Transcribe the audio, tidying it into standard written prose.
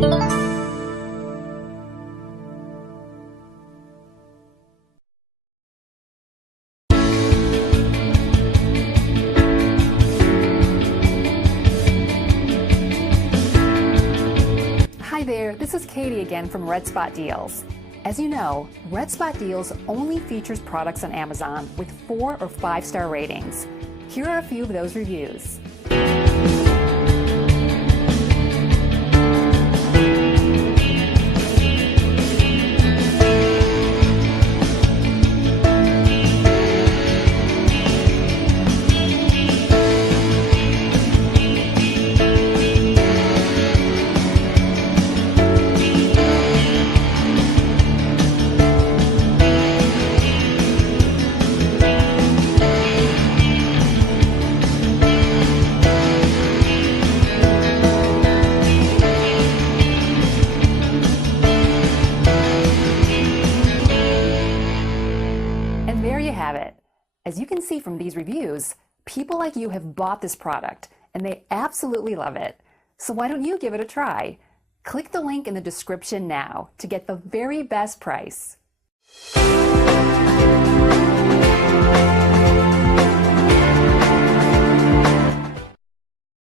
Hi there, this is Katie again from Red Spot Deals. As you know, Red Spot Deals only features products on Amazon with 4 or 5-star ratings. Here are a few of those reviews. And there you have it. As you can see from these reviews, people like you have bought this product and they absolutely love it. So why don't you give it a try? Click the link in the description now to get the very best price.